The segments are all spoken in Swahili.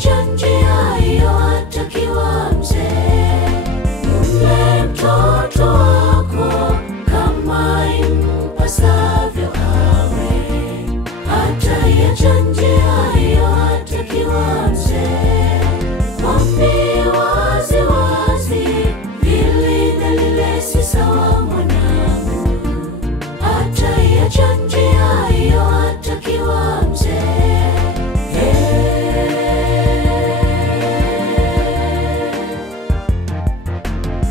Ataiacha njia hiyo atakiwa mzee. Mle mtoto wako kama impasavyo awe. Ataiacha njia hiyo atakiwa mzee. Mwambie wazi wazi, hili na lile si sawa mwanangu. Ataiacha njia hiyo atakiwa mzee.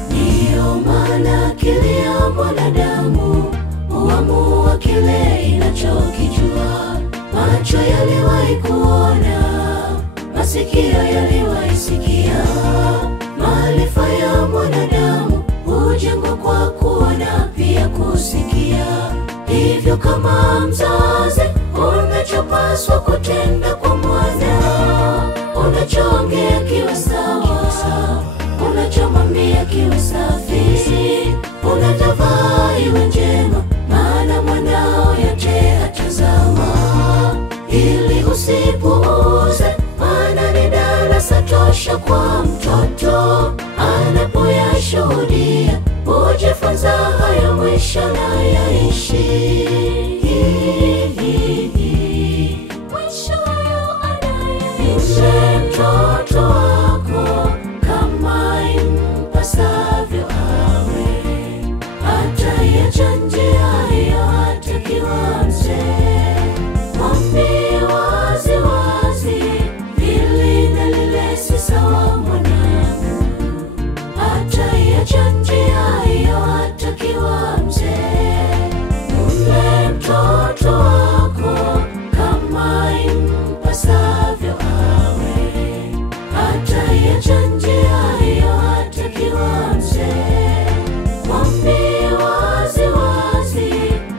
Ndiyo maana akili ya mwanadamu huamua kile inachokijua. Macho yaliwahi kuona, masikio yaliwahi sikia. Maarifa ya mwanadamu hujengwa kwa kuona pia kusikia. Hivyo kama mzazi, unachopaswa kutenda kwa mwana, unachoongea kiwe sawa, unachomwambia kiwe safi, unatavaa iwe njema, maana mwanao yote atazama. Ili usipuuze, maana ni darasa tosha kwa mtoto. Anapoyashuhudia hujifunza hayo mwisho na yaishi. Mle mtoto wako kama impasavyo awe. Ataiacha njia hiyo atakiwa mzee. Mwambie wazi wazi, hili na lile si sawa mwanangu. Ataiacha njia hiyo atakiwa mzee. Mle mtoto wako kama impasavyo awe. Ataiacha njia hiyo atakiwa mzee. Mwambie wazi wazi,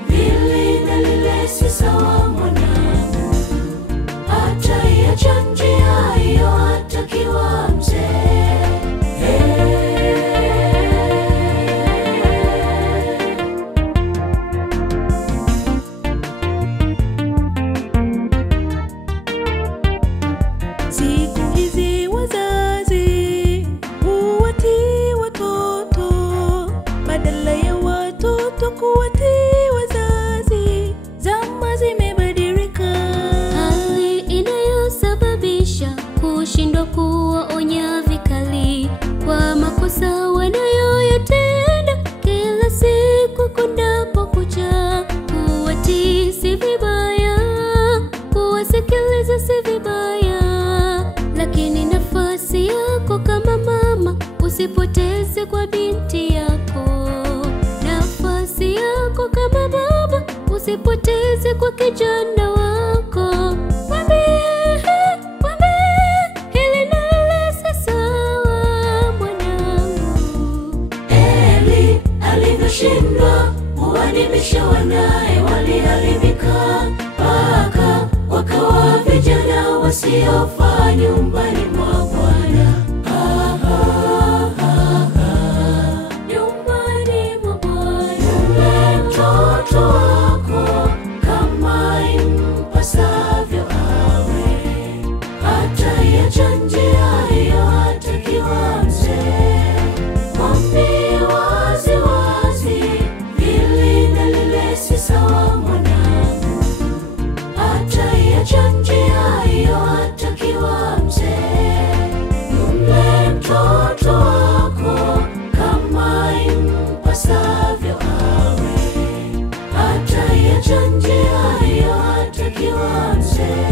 hili na lile si sawa mwanangu. Ataiacha njia hiyo atakiwa mzee. Siku hizi wazazi huwatii watoto badala ya watoto kuwatii wazazi. Zama zimebadilika, hali inayosababisha kushindwa kuwaonya vikali kwa makosa wanayoyatenda kila siku kunapokucha. Kuwatii si vibaya, kuwasikiliza si vibaya, lakini nafasi yako kama mama usipoteze kwa binti yako. Nafasi yako kama baba usipoteze kwa kijana wako. Mwambie hili na lile si sawa mwanangu. Eli alivyoshindwa kuwaadibisha wanae waliharibika, mpaka wakawa vijana wasiofaa nyumbani mwa Bwana. Nyumbani mwa Bwana. Mle mtoto wako kama impasavyo awe. Ataiacha njia hiyo atakiwa mzee. Mwambie wazi wazi, hili na lile si sawa mwanangu. Ataiacha njia hiyo atakiwa mzee. Mle mtoto wako kama impasavyo awe. Ataiacha njia hiyo atakiwa mzee.